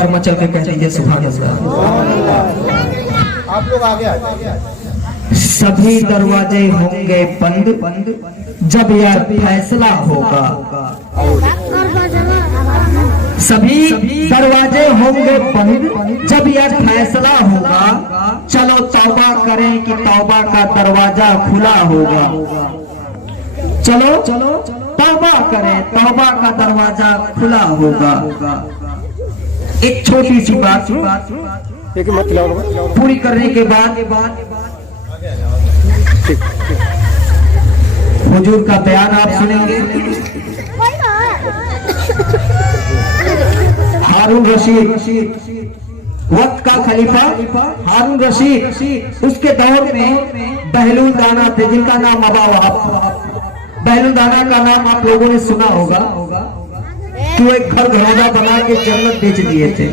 बार मचल के कह दीजिए सुभान अल्लाह। आप लोग आगे सभी दरवाजे होंगे बंद जब यह फैसला होगा। सभी दरवाजे होंगे बंद जब यह फैसला होगा। चलो तौबा करें कि तौबा का दरवाजा खुला होगा। चलो तौबा करें, तौबा का दरवाजा खुला होगा। एक छोटी सी बात पूरी करने के बाद हुजूर का बयान आप सुनेंगे। हारून रशीद वक्त का खलीफा हारून रशीद, उसके दौर में बहलूल दाना थे जिनका नाम अबा वहाब। बहलूल दाना का नाम आप लोगों ने सुना होगा कि वो एक घर घराना बना के जन्नत बेच दिए थे।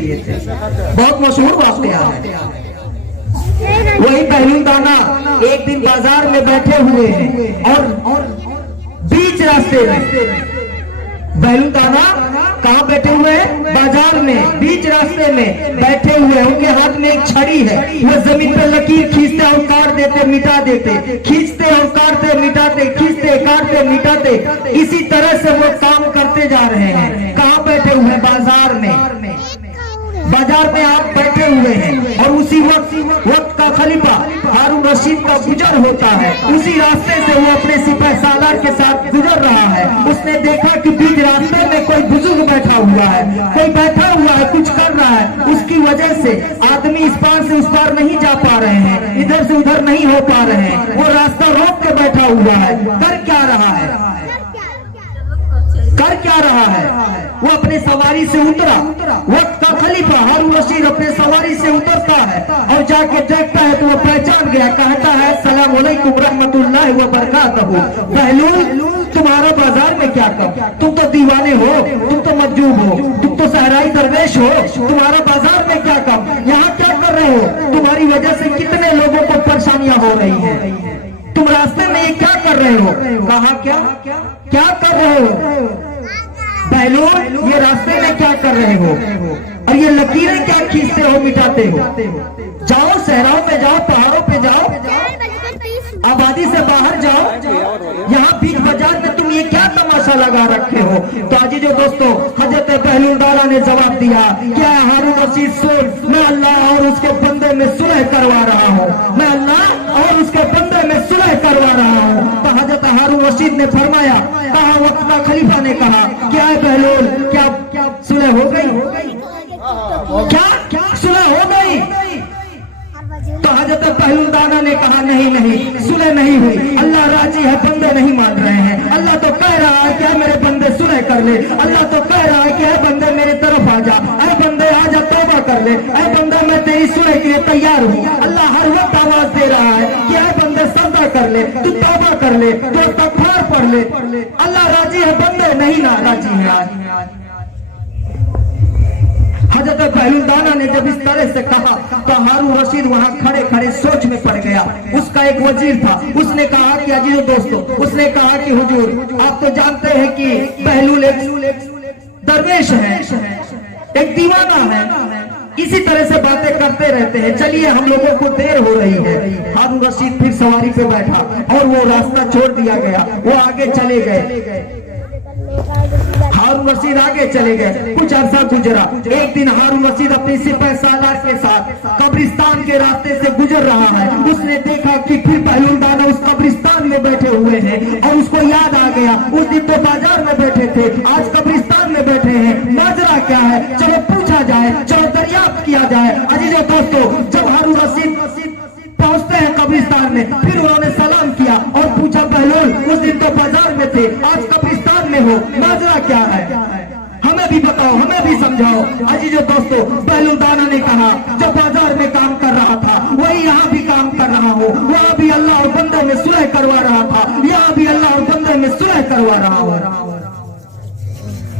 बहुत मशहूर वाकया है। वही बहलूल दाना एक दिन बाजार में बैठे हुए हैं और बीच रास्ते में बहलूल दाना कहाँ बैठे हुए हैं? बाजार में बीच रास्ते में बैठे हुए। उनके हाथ में एक छड़ी है। वो जमीन पे लकीर खींचते और काट देते मिटा देते, खींचते और काटते मिटाते, खींचते काटते मिटाते, इसी तरह से वो काम करते जा रहे हैं। कहाँ बैठे हुए हैं? बाजार में। बाजार में आप बैठे हुए हैं और उसी वक्त का खलीफा हारून रशीद का गुजर होता है। उसी रास्ते से वो अपने सिपाही सालार के साथ गुजर रहा है। उसने देखा कि बीच रास्ते में कोई बुजुर्ग बैठा हुआ है, कोई बैठा हुआ है, कुछ कर रहा है। उसकी वजह से आदमी इस पार से उस पार नहीं जा पा रहे हैं, इधर से उधर नहीं हो पा रहे हैं। वो रास्ता रोक के बैठा हुआ है। कर क्या रहा है? कर क्या रहा है? वो अपने सवारी से उतरा। वक्त का खलीफा हारून रशीद अपने सवारी से उतरता है और जाके देखता है तो वो पहचान गया। कहता है अस्सलाम वालेकुम रहमतुल्लाहि व बरकातहू। बहलूल, तुम्हारा बाजार में क्या काम? तुम तो दीवाने हो, तुम तो मजजूब हो, तुम तो सहराई दरवेश हो। तुम्हारा बाजार में क्या काम? यहाँ क्या कर रहे हो? तुम्हारी वजह से कितने लोगों को परेशानियां हो रही है। तुम रास्ते में ये क्या कर रहे हो? कहा क्या कर रहे हो? बहलूल, ये रास्ते में क्या कर रहे हो और ये लकीरें क्या खींचते हो, मिटाते हो? जाओ सहराओं में जाओ, पहाड़ों पे जाओ, आबादी से बाहर जाओ। यहाँ बीच बाजार में तुम ये क्या तमाशा लगा रखे हो? तो अजीजों दोस्तों, हजरत बहलूल दाना ने जवाब दिया, क्या हारून रशीद सुन, मैं अल्लाह और उसके बंदे में सुलह करवा रहा हूँ। मैं अल्लाह और उसके बंदे में सुलह करवा रहा हूँ। तो हजरत हारून रशीद ने फरमाया, कहा वक्त का खलीफा ने कहा, क्या है बहलूल, क्या सुलह हो गई? क्या सुलह हो गई? तो हजरत बहलूल दाना ने कहा, नहीं, सुलह नहीं हुई। अल्लाह राजी है, बंदे नहीं मान रहे हैं। अल्लाह तो कह रहा है कि मेरे बंदे सुलह कर ले। अल्लाह तो कह रहा है कि बंदे मेरे तरफ आ जा, अरे बंदे आ जा, तौबा कर ले। अरे बंदा, मैं तेरी सुलह के लिए तैयार हूँ। अल्लाह हर वक्त आवाज दे रहा है कि बंदे सजदा कर ले, तू तौबा कर ले, तू इस्तगफार पढ़ ले। अल्लाह राजी है, बंदे नहीं ना राजी है। आज हजरत बहलूल दाना ने जब इस तरह से कहा तो हारून रशीद वहां खड़े खड़े सोच में पड़ गया। उसका एक वजीर था, उसने कहा कि अजीजों दोस्तों, उसने कहा कि हुजूर, आप तो जानते हैं कि बहलूल एक दरवेश है, एक दीवाना है, इसी तरह से बातें करते रहते हैं। चलिए, हम लोगों को देर हो रही है। हारून रशीद फिर सवारी पे बैठा और वो रास्ता छोड़ दिया गया। वो आगे चले गए। हारून रशीद आगे चले गए। कुछ अरसा गुजरा। एक दिन हारून रशीद अपने सिपाही सालार के साथ कब्रिस्तान के रास्ते से गुजर रहा है। उसने देखा कि फिर बहलूल दाना उस कब्रिस्तान में बैठे हुए हैं और उसको याद आ गया, उस दिन तो बाजार में बैठे थे, आज कब्रिस्तान में बैठे हैं। माजरा क्या है? चलो पूछा जाए, चलो दरियाफ्त किया जाए। अजीजों दोस्तों, जब हारून रशीद पहुंचते हैं कब्रिस्तान में, फिर उन्होंने सलाम किया और पूछा, बहलूल, उस दिन तो बाजार में थे, आज कब्रिस्तान में हो, माजरा क्या है? हमें भी बताओ, हमें भी समझाओ। अजीजों दोस्तों, बहलूल दाना ने कहा, जो बाजार में काम कर रहा था वही यहाँ भी काम कर रहा हूँ। वहाँ भी अल्लाह और बंदे में सुलह करवा रहा था, यहाँ भी अल्लाह और बंदे में सुलह करवा रहा हूँ।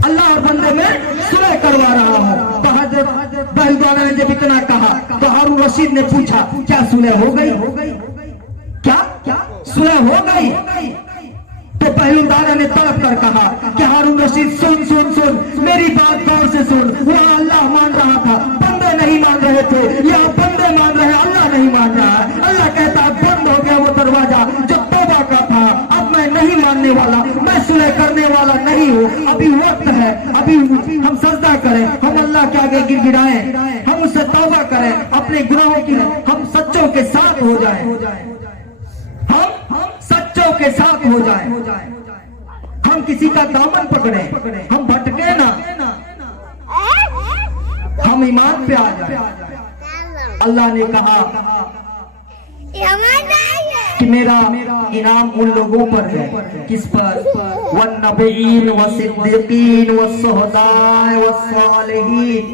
अल्लाह और बंदे में सुलह करवा रहा हूँ। तो हजरत बहलूल दाना ने जब इतना कहा तो हारून रशीद ने पूछा, क्या सुलह हो गई? क्या सुलह हो गई? तो पहलू दाना ने तड़प कर कहा कि हारून रशीद सुन सुन सुन, मेरी बात गौर से सुन। वहाँ अल्लाह मान रहा था, बंदे नहीं मान रहे थे। यहाँ बंदे मान रहे हैं, अल्लाह नहीं मान रहा है। अल्लाह कहता है बंद हो गया वो दरवाजा जो तौबा का था। अब मैं नहीं मानने वाला, मैं सुलह करने वाला नहीं हूँ। अभी वक्त है, अभी हम सजदा करें, हम अल्लाह के आगे गिड़गिड़ाएं, हम उससे तौबा करें, अपने गुनाहों की हम सच्चों के साथ हो जाएं, हम सच्चों के साथ हो जाएं, हम किसी का दामन पकड़े, हम भटके ना, हम ईमान पे आ जाएं। अल्लाह ने कहा कि मेरा इनाम उन लोगों पर है, किस पर? वन्नबीन व सिद्दीकीन व शुहदाए व सालिहीन।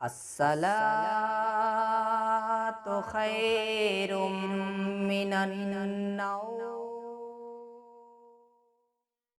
अस्सलातु खैरुम मिनन नौम।